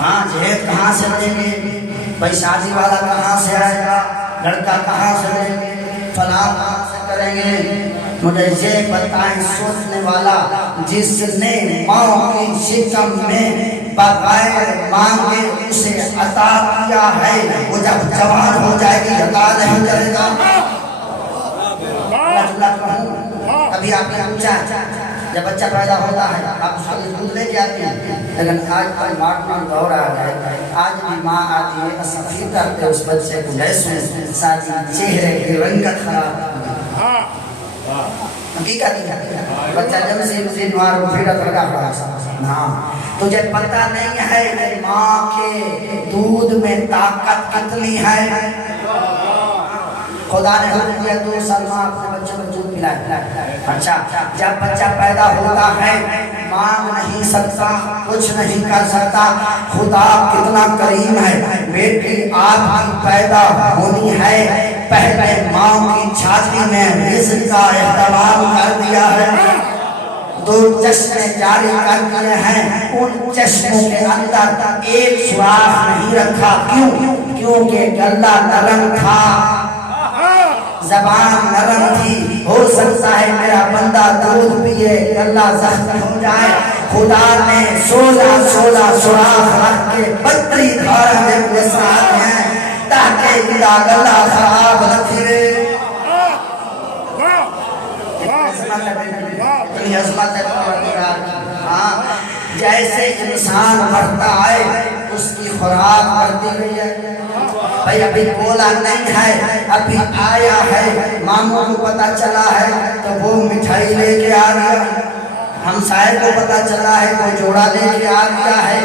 ہاں جہیز کہاں سے بنیں گے، بھائی شادی والا کہاں سے آئے گا، لڑکا کہاں سے بنیں گے، فلاں کہاں سے کریں گے، مجھے یہ بتائیں سوچنے والا جس نے ماں کی شکم میں بغیر مانگے اسے عطا کیا ہے وہ جب جوان ہو جائے گی عطا نہیں کرے گا۔ ابھی آپ نے پوچھا جب بچہ پیدا ہوتا ہے آپ اس کو دودھ لے کے آتی ہیں، لیکن آج کل ماڈرن دور آ گئے، آج بھی ماں آتی ہے تصفیر کرتے اس بچے کو لہسن ساتھی چہرے کی رنگت خراب حقیقت ہے، بچہ جب سے مزید مارو پھیڑا لگا پڑا ہاں تجھے پتہ نہیں ہے کہ ماں کے دودھ میں طاقت کتنی ہے۔ خدا نے حکم دیا 2 سال ماں اپنے بچوں کو دودھ پلائے، اچھا جب بچہ پیدا ہوتا ہے مانگ نہیں سکتا، کچھ نہیں کر سکتا، خدا کتنا کریم ہے، بیٹی آپ کی پیدا ہونی ہے پہلے ماں کی چھاتی میں رزق کا اہتمام کر دیا ہے، 2 چشمے جاری کر دیے ہیں، ان چشموں کے اندر ایک سوراخ نہیں رکھا، کیونکہ گلا نرم تھا، زبان نرم تھی، ہو سکتا ہے میرا بندہ دودھ پیے گلا زخمی ہو جائے، خدا نے 16 سوراخ رکھ کے 32 دھارے کے ساتھ ہیں تاکہ میرا گلا خراب نہ پھرے۔ اتنی عظمت ہے، جیسے انسان بڑھتا ہے اس کی خوراک کر دی گئی ہے. بھائی ابھی بولا نہیں ہے, ابھی آیا ہے, ماموں کو پتا چلا ہے تو وہ مٹھائی لے کے آ گیا, ہمسائے کو پتا چلا ہے وہ جوڑا لے کے آ گیا ہے.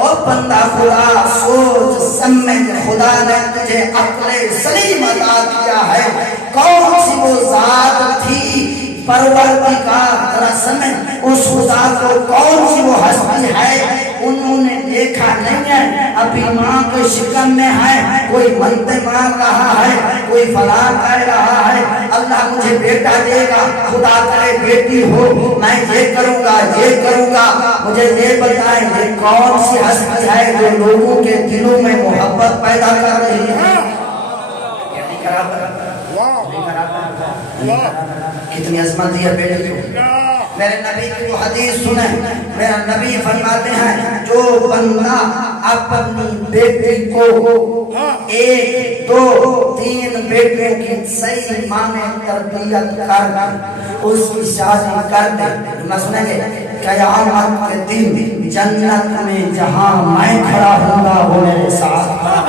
اور بندہ خدا سوچ سمجھ, خدا نے تجھے عقل سلیم عطا کیا ہے. کون سی وہ ذات تھی پروردگار, ذرا سمجھ اس خدا کو, کون سی وہ ہستی ہے انہوں نے دیکھا نہیں ہے. ابھی ماں کے شکم میں ہے, کوئی منتے مانگ رہا ہے, کوئی فلاں کہہ رہا ہے اللہ مجھے بیٹا دے گا, خدا کرے بیٹی ہو, میں یہ کروں گا یہ کروں گا. مجھے یہ بتائیں یہ کون سی ہستی ہے جو لوگوں کے دلوں میں محبت پیدا کر رہی ہے؟ کتنی عظمت دی ہے بیٹی کو. میرے نبی کی وہ حدیث سنیں, میرا نبی فرماتے ہیں جو بندہ اپنی بیٹی کو 1 2 3 بیٹیوں کی صحیح معنی تربیت کر اس کی شادی کر دے, میں سنیں گے قیامت کے دن جنت میں جہاں میں کھڑا ہوں گا وہ میرے ساتھ کھڑا.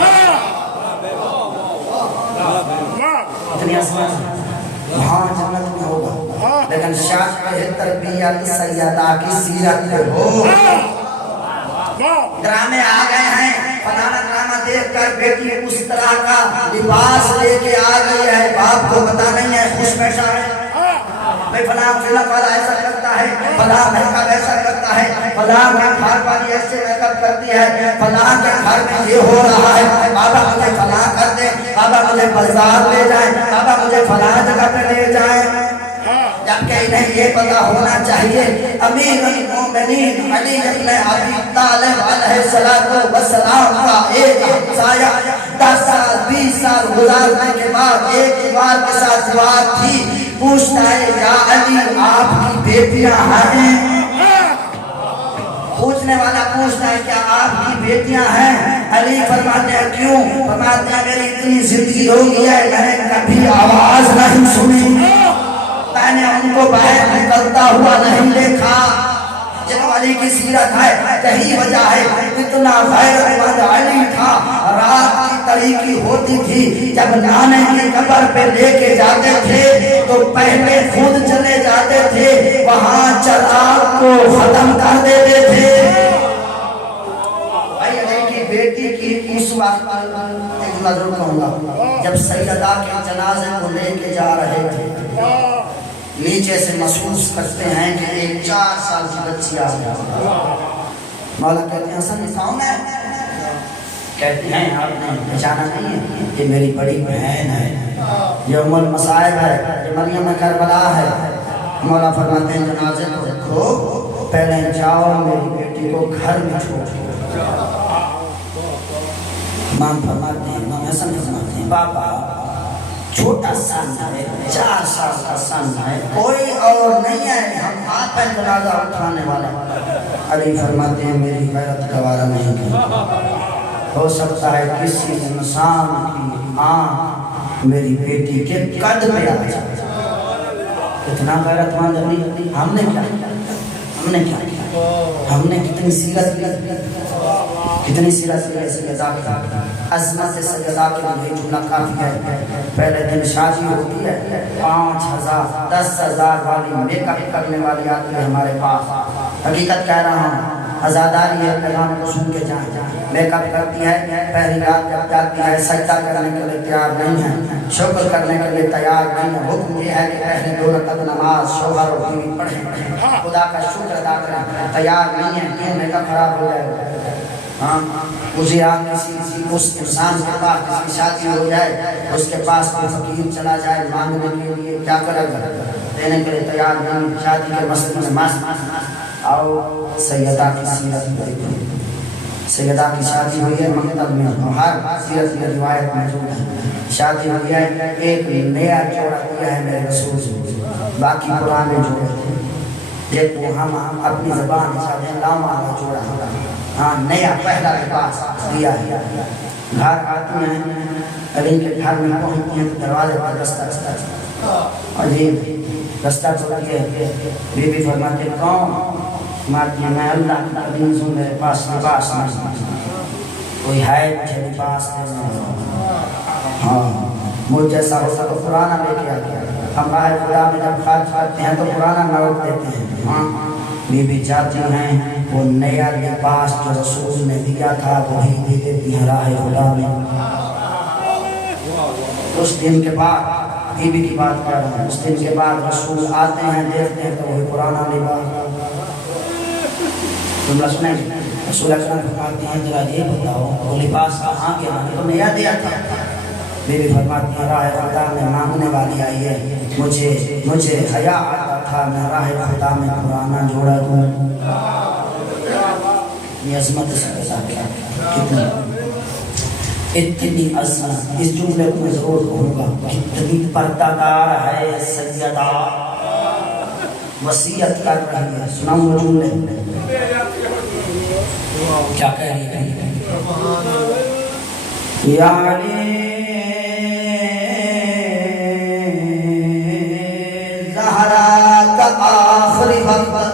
اتنی عظمت وہاں جنت میں ہوگا, لیکن شاہ تربیت سیدہ کی سیرت میں ہو. ڈرامے آ گئے ہیں, فلانا ڈرامہ دیکھ کر بیٹی اس طرح کا لباس لے کے آ گئی ہے, باپ کو پتا نہیں ہے, خوش بیٹھا ہے میں فلاں فلم والا ایسا کرتا ہے, فلاں لڑکا ایسا کرتا ہے, فلاں کا گھر والی ایسے میک اپ کرتی ہے, فلاں کے گھر میں یہ ہو رہا ہے, بابا مجھے فلاں کر دے, بابا مجھے بازار لے جائیں, بابا مجھے فلاں جگہ پہ لے جائیں. جبکہ انہیں یہ پتا ہونا چاہیے امیر المومنین علی ابن ابی طالب علیہ السلام کا ایک ہمسایہ 10 سال 20 سال گزارنے کے بعد ایک دیوار کے ساتھ بات تھی, پوچھتا ہے یا علی آپ کی بیٹیاں ہیں؟ پوچھنے والا پوچھتا ہے کیا آپ کی بیٹیاں ہیں؟ علی فرماتے ہیں کیوں؟ فرماتے ہیں میری اتنی زندگی ہو گئی ہے میں نے کبھی آواز نہیں سنی, میں نے ان کو باہر نکلتا ہوا نہیں دیکھا. جنو علی کی سیرت ہے, یہی وجہ ہے اتنا غیرت مند علی تھا. رات کی تاریکی ہوتی تھی, جب نانے کی قبر پہ لے کے جاتے تھے تو پہلے خود چلے جاتے تھے, وہاں چراغ کو ختم کر دیتے تھے. بھائی علی کی بیٹی کی اس وقت ایک نظر کہوں گا, جب سیدہ کے جنازے کو لے کے جا رہے تھے, نیچے سے محسوس کرتے ہیں کہ ایک 4 سال کی بچی آ گیا. مولا کہتے ہیں حسن یہ کون ہے؟ کہتے ہیں آپ نے پہچانا نہیں ہے, یہ میری بڑی بہن ہے, یہ ام المصائب ہے, یہ مریم کربلا ہے. مولا فرماتے ہیں جنازے کو رکھو, پہلے جاؤ میری بیٹی کو گھر میں چھوڑو. امام فرماتے ہیں, امام حسن فرماتے ہیں بابا چھوٹا سن ہے, 4 سال کا سن ہے, کوئی اور نہیں ہے, ہم آپ پہ جنازہ اٹھانے والے. علی فرماتے ہیں میری غیرت گوارا نہیں کی, ہو سکتا ہے کسی انسان کی آنکھ میری بیٹی کے قد پہ آ جائے. اتنا غیرت مند علی. ہم نے کیا کیا, ہم نے کیا کیا, ہم نے کتنی سیرت کی, کتنی سیرت کی سیدہ کی عظمت سیدہ کے لیے جملہ کافی ہے. پہلے دن شادی ہوتی ہے, 5000 10,000 والی میک اپ کرنے والی آتی ہے ہمارے پاس. حقیقت کہہ رہا ہوں, آزاداری ہے, پیغام کو سن کے جائیں. میک اپ کرتی ہے, پہلی رات جب جاتی ہے سجدہ کرنے کے لیے تیار نہیں ہے, شکر کرنے کے لیے تیار نہیں ہے. حکم یہ ہے کہ پہلے 2 رکعت نماز شوہر اور بیوی پڑھیں, خدا کا شکر ادا کریں. تیار نہیں ہے, کیوں میک اپ خراب ہو جائے. ہاں مجھے آپ کسی اس انسان کے پاس کسی کی شادی ہو جائے, اس کے پاس کوئی فقیر چلا جائے مانگنے کے لیے, کیا کرے گا, دینے کے لیے تیار نہیں. شادی کے مسئلے میں مست آؤ سیدہ کی سیرت ہوئی. سیدہ کی شادی ہوئی ہے مکتب میں, ہر سیرت کی روایت موجود ہے. شادی ہوئی ہے, ایک نیا جوڑا دیا ہے میرے رسول سے, باقی پرانے جوڑے تھے. یہ تو ہم اپنی زبان سے لاما جوڑا, ہاں نیا پہلا لباس دیا ہے. گھر آتی ہیں, علی کے گھر میں پہنچتی ہیں تو دروازے پر رستہ اور یہ رستہ چھوڑتی ہے. بی بی فرماتے کون؟ فرماتی ہے میں اللہ کی عزیز ہوں, میرے پاس لباس نہیں. کوئی ہے مجھے لباس دینے والا؟ ہاں مجھ جیسا ہوتا تو پرانا لے کے آتے ہیں. ہم راہ خدا میں جب خرچ کرتے ہیں تو پرانا نوٹ دیتے ہیں. ہاں بی بی چاہتی ہیں وہ نیا لباس جو رسول نے دیا تھا وہی دے دیتی ہیں راہ خدا میں. اس دن کے بعد بی بی کی بات کر رہے ہیں، اس دن کے بعد رسول آتے ہیں دیکھتے ہیں تو وہی پرانا لباس. جملہ سنیں گے رسول اکرم فرماتے ہیں ذرا یہ بتاؤ وہ لباس کہاں کے آنے تو نیا دیا تھا. بی بی فرماتی ہیں راہ خدا میں مانگنے والی آئی ہے، مجھے حیا آتا تھا میں راہ خدا میں پرانا جوڑا دوں. یہ عظمت سے بتا کیا اتنی عظمت. اس جملے کو میں ضرور کہوں گا کتنی پردہ دار ہے سیدہ، وصیت کر رہی ہے. سناؤں جملے کیا کہہ رہی ہے؟ یا علی زہرا کا آخری وقت میں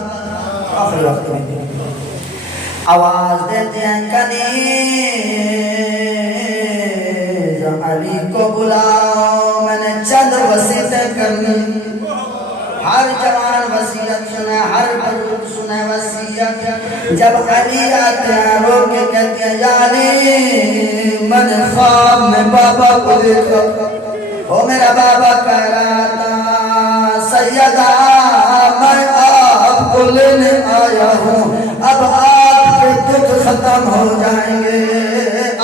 آواز دیتے ہیں کنیز علی کو بلاؤ، میں نے چند وصیتیں کرنی. ہر جوان وصیت سنے، ہر بزرگ سنے وصیت. جب علی آتے ہیں رو کے کہتے ہیں یا علی میں نے خواب میں بابا کو دیکھا، وہ میرا بابا کہہ رہا تھا سیدہ میں آپ کو لینے آیا ہوں، اب آپ کے دکھ ختم ہو جائیں گے،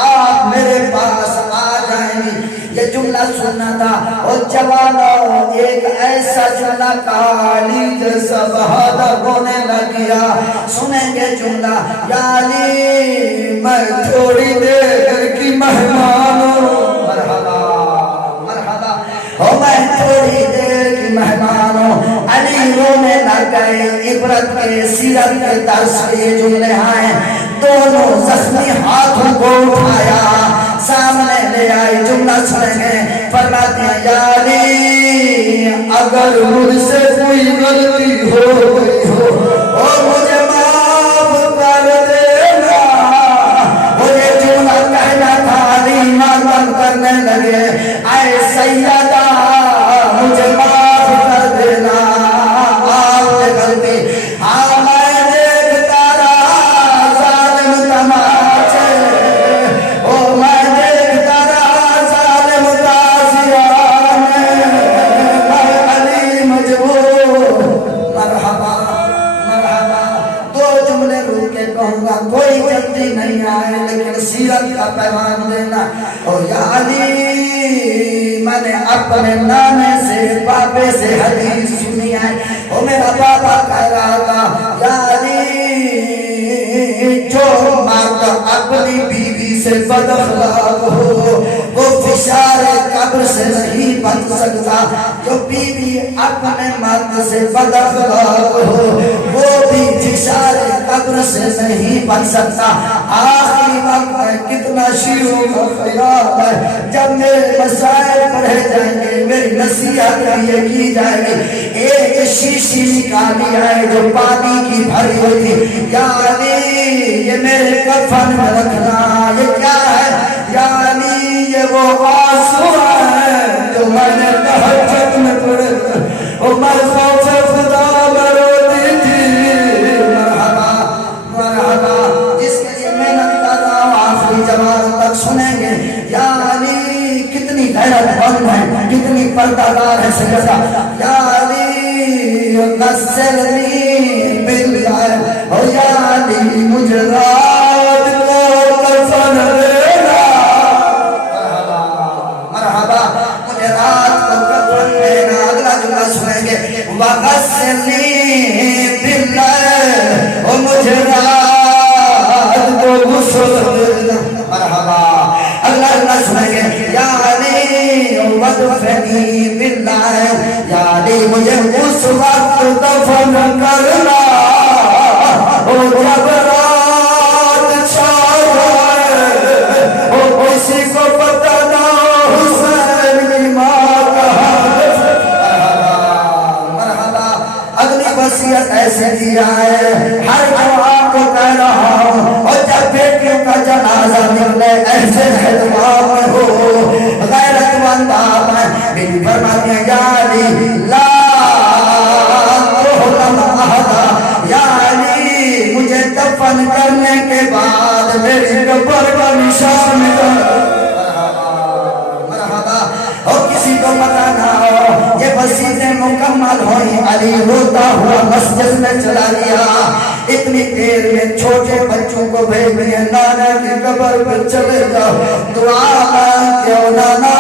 آپ میرے پاس آ جائیں گی. یہ جملہ سننا تھا اور جوانوں ایک ایسا جملہ کالی جیسا بہادر رونے لگیا. سنیں گے جملہ یا علی میں تھوڑی دیر کی مہمان ہوں، مرحبا مرحبا ہو میں تھوڑی دیر کی مہمان ہوں. علی رونے لگ گئے. عبرت کے سیرت کے درس یہ جملے آئے. دونوں زخمی ہاتھوں کو اٹھایا سامنے لے آئی. جملہ سنیں گے فرماتے ہیں یا علی اگر مجھ سے کوئی غلطی ہو گئی ہو اور مجھے معاف کر دینا. مجھے جملہ کہنا تھا علی ماتم کرنے لگے اے سیدہ مجھے معاف کر دینا، آپ نے غلطی. ہاں میں دیکھتا رہا ظالم تماچے، او میں دیکھتا رہا ظالم تازیان، میں علی مجبور. مرحبا مرحبا. دو جملے روک کے کہوں گا، کوئی جلدی نہیں آئے لیکن سیرت کا پیغام دینا. او یا علی میں نے اپنے نانے سے بابے سے حدیث سنی ہے. او میرا بابا کہہ رہا تھا یا علی جو مرد اپنی بیوی سے بد اخلاق ہو وہ فشار قبر سے نہیں بچ سکتا. جو بیوی اپنے مرد سے بد اخلاق ہو وہ بھی فشار قبر سے نہیں بچ سکتا. آخری وقت میں کتنا شیروں کا خیال ہے جب میرے مسائل پڑھے جائیں گے میری نصیحت یہ کی جائے گی. ایک شیشی نکالی ہے جو پانی کی بھری ہوئی تھی. یا علی یہ میرے کفن میں رکھنا. یہ کیا ہے یا علی؟ یہ وہ آنسو ہے جو میں نے تہجد میں پڑھے اور میں خوف خدا میں روتی تھی. مرحبا مرحبا. جس کے لیے محنت کر رہا ہوں آخری جواب تک سنیں گے. یا علی کتنی غیرت مند ہے، کتنی پردہ دار ہے سیدہ. یا علی غسلنی باللہ، او یا علی مجھے رات کو کفن دینا. مرحبا مرحبا. مجھے رات کو کفن دینا. اگلا جملہ سنیں گے وغسلنی باللہ، او مجھے رات کو غسل دینا. مرحبا. اگلا جملہ سنیں گے یا علی ودفنی باللہ، یا علی مجھے اس وقت دفن کرنا او جب رات چھائے او کسی کو پتہ نہ حسین کی ماں کہاں. مرحبا. اگلی وصیت ایسے دیا ہے ہر جوان کو کہہ رہا ہوں اور جب بیٹیوں کا جنازہ نکلے مکمل ہوئی علی روتا ہوا مسجد میں چلا گیا. اتنی دیر میں چھوٹے بچوں کو بھیج دیا نانا کی قبر پر چلے جاؤ دعا مانگو نانا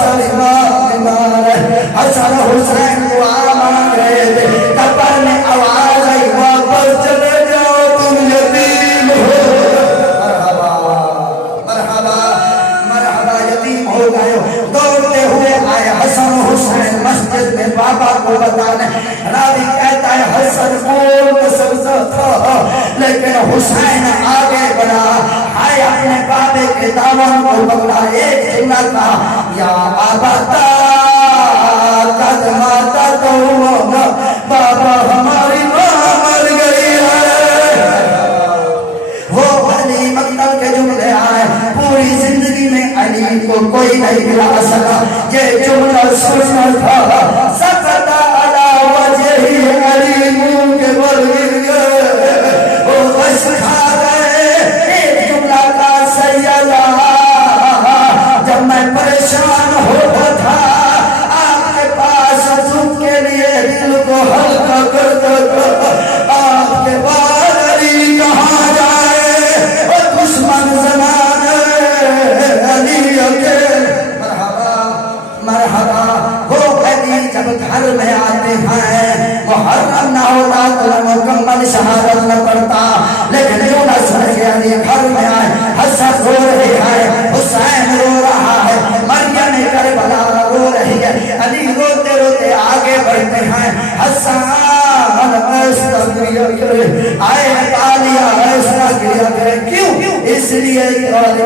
سلمہ بیمار ہے. حسن حسین دعا مانگ رہے تھے قبر میں آواز آئی واپس چلے جاؤ تم یتیم ہو. مرحبا مرحبا مرحبا یتیم ہو گئے ہو. دوڑتے ہوئے آئے حسن حسین مسجد میں بابا کو بتانے. راوی کہتا ہے حسن بول سبزہ تھا لیکن حسین آگے بڑھا آئے اپنے بابے کے دامن کو پکڑا. ایک جملہ کہا یا آباتا قد ماتا تو بابا ہماری ماں مر گئی ہے. وہ علی مکتب کے جملے آئے. پوری زندگی میں علی کو کوئی نہیں ملا سکا یہ جملہ سننا تھا. سکتا علی وجہ علی منہ کے بل گر گئے وہ غش کھا گئے. ایک جملہ کا سیدہ جب میں پریشان ہوتا تھا آپ کے پاس سکھ کے لیے دل کو ہلکا کرتا تھا. آپ کے بعد علی کہاں جائے وہ دشمن زمانے علی اکیل. مرحبا مرحبا. وہ علی جب گھر میں آتے ہیں محرم نہ ہوتا تو مکمل شہادت نہ پڑتا لیکن جو نہ سن کے علی گھر میں آئے. حسن رو رہے ہیں حسین رو رہا ہے مریم کربلا رو رہی ہے. علی روتے روتے آگے بڑھتے ہیں. حسن آئے تالیہ ایسا کیا کرے کیوں اس لیے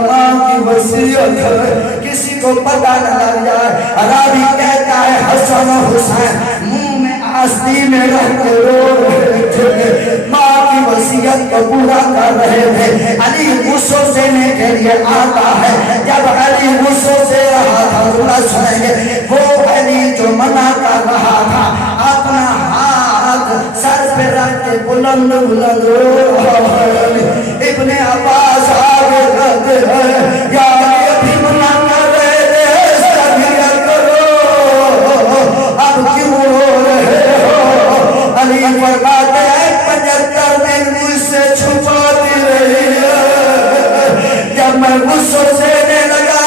ماں کی وصیت ہے کسی کو پتہ نہ لگ جائے. راوی کہتا ہے حسن و حسین منہ میں آستی میں رہ کے رو رہے تھے ماں کی وصیت کو پورا کر رہے تھے. علی غصوں سے دینے کے لیے آتا ہے. جب علی غصوں سے رہا تھا اللہ سنیں گے وہ علی جو منع کر رہا تھا اپنا ہاتھ سر پہ رکھ کے بلند بلند رو رہا ہے. ابن عباس آگے رہتے ہیں یا علی ابھی منع کر رہے تھے استغفار کرو اب کیوں رو رہے ہو. علی فرماتے ہیں 75 دن مجھ سے چھپاتی رہی ہے. جب میں غصوں سے دینے لگا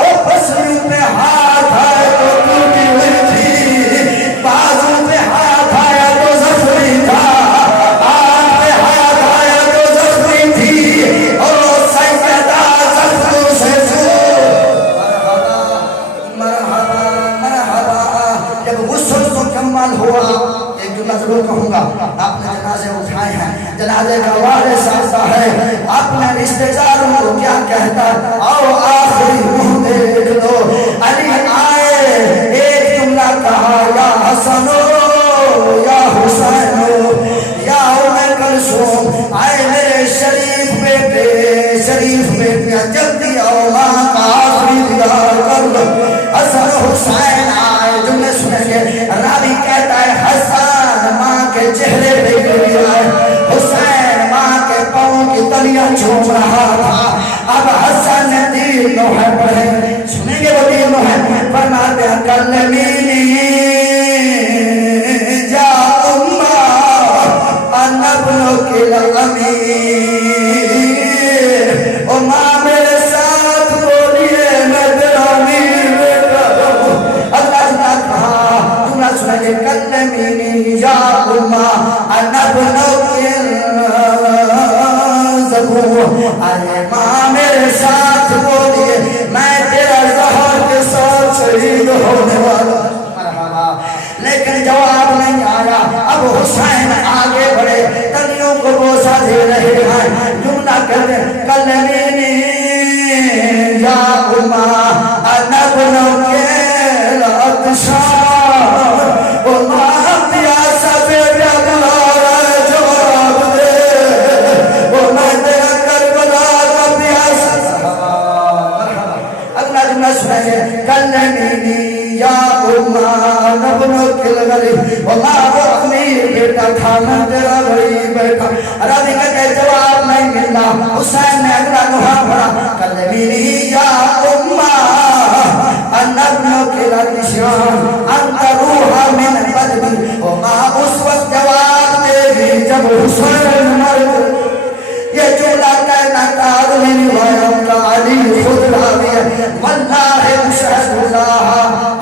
وہ پسلیوں پہ ہاتھ آئے تو ٹوٹی ہوئی تھی بازو پہ ہاتھ آیا تو زخمی تھا آنکھ پہ ہاتھ آیا تو زخمی تھی اور سیدہ زخموں سے مرحبا مرحبا. جب غسل مکمل ہوا ایک جملہ ضرور کہوں گا. آپ نے جنازے اٹھائے ہیں جنازے کا وارث آتا ہے اپنے رشتے داروں کو کیا کہتا آؤ آخری منہ دیکھ لو. علی آئے ایک جملہ کہا یا حسنو یا حسینو یا ام کلثوم آئے میرے شریف بیٹے جلدی آؤ ماں کا آخری دیدار کر لو. حسن حسین آئے جملے سنیں گے. راوی کہتا ہے حسن ماں کے چہرے پہ گر آئے حسین ماں کے پاؤں کی تلیاں چھوم رہا تھا. اب حسن نے تیر نوحہ پڑھے سنیں گے وہ تیر نوحہ فرماتے ہیں کلمینی جا امہ ان ابنک الامیر او ماں میرے ساتھ بولیے میں تیرا امیر بیٹا ہوں. اللہ نے کہا تمہیں سنیں گے کلمینی جا امہ ان ابنک ارے ماں میرے ساتھ بولیے میں تیرا زہر کے ساتھ شہید ہونے والا. لیکن جواب نہیں آیا. اب حسین آگے بڑھے تلیوں کو بوسہ دے رہے ہیں جملہ کہتے کلمینی یا امہ ان ابنک العطشان او ماں پیاسا بیٹا بلا رہا جواب دے وہ میں تیرا کربلا کا پیاسا. اللہ جملہ سنیں گے کلمینی یا امہ ان ابنک الغریب وہ ماں وہ امیر بیٹا کھانا تیرا غریب بیٹا. راوی کا جواب نہیں ملنا. حسین نے اگلا نوحہ پڑھا کلمینی یا امہ ان ابنک العطشان انت روح من حسین مر گئے. یہ جملہ کہنا کا اگلی روایت کا علی خود راوی ہے. واللہ اشہد اللہ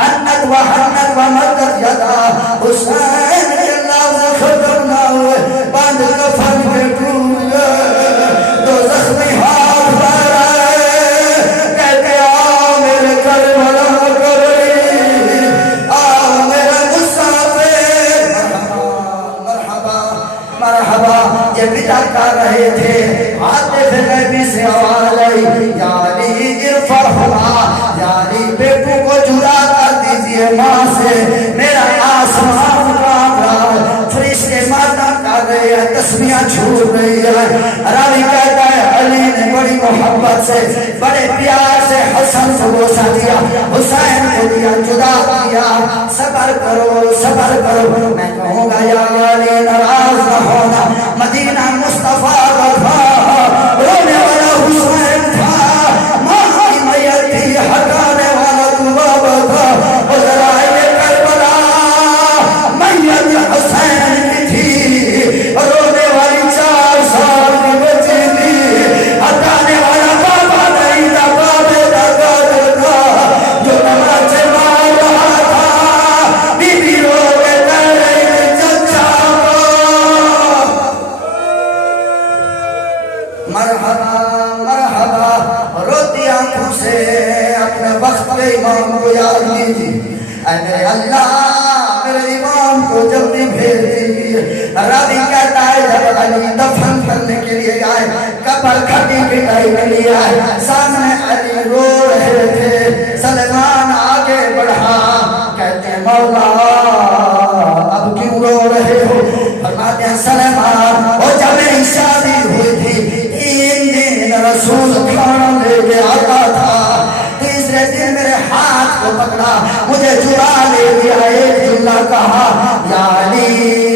انک و حنک و مدد یدا حسین کے لفظ ختم نہ ہوئے بند کفن میں ڈوب گئے. دو زخمی ہاتھ بڑھائے کہتے آؤ میرے کربلا کربی آؤ میرا مسافر. مرحبا مرحبا یہ بدا کر رہے تھے. عاطف نبی سے آواز آئی یعنی ارفعہما یعنی بیٹوں کو جدا کر دیجئے ماں سے. میرا آسمان کام رہا ہے. فرشتے ماتا کر رہے ہیں تسبیحاں چھوڑ رہی ہے. راوی کہتا ہے علی نے بڑی محبت سے بڑے پیار سے حسن کو بوسہ دیا حسین کو دیا جدا کیا. صبر کرو صبر کرو. میں کہوں گا یا علی ناراض نہ ہونا. مدینہ مصطفیٰ کا تھا رونے والا حسین تھا. ماں کی میت تھی ہٹانے والا تو بابا تھا. حضرائے کربلا میت حسین کی تھی رونے والی 4 سال کی بچی تھی. ہٹانے والا بابا نہیں تھا بابے دادا تھا جو نماز مار رہا تھا. بی بی رو کے کہہ رہی تھی چچا مرحبا مرحبا. روتی آنکھوں سے اپنے وقت کے امام کو یاد کیجیے. اے میرے اللہ میرے امام کو جلدی بھیج دیجیے. راوی کہتا ہے جب علی دفن کرنے کے لیے آئے قبر کھٹی پٹائی کے لیے آئے سامنے علی رو رہے تھے. سلمان آگے بڑھا کہتے مولا اب کیوں رو رہے ہو؟ فرماتے ہیں سلمان وہ جب میری شادی ہوئی تھی 3 دن رسول کھانا لے کے آتا تھا. تیسرے دن میرے ہاتھ کو پکڑا مجھے چرا لے گیا. ایک جملہ کہا یا علی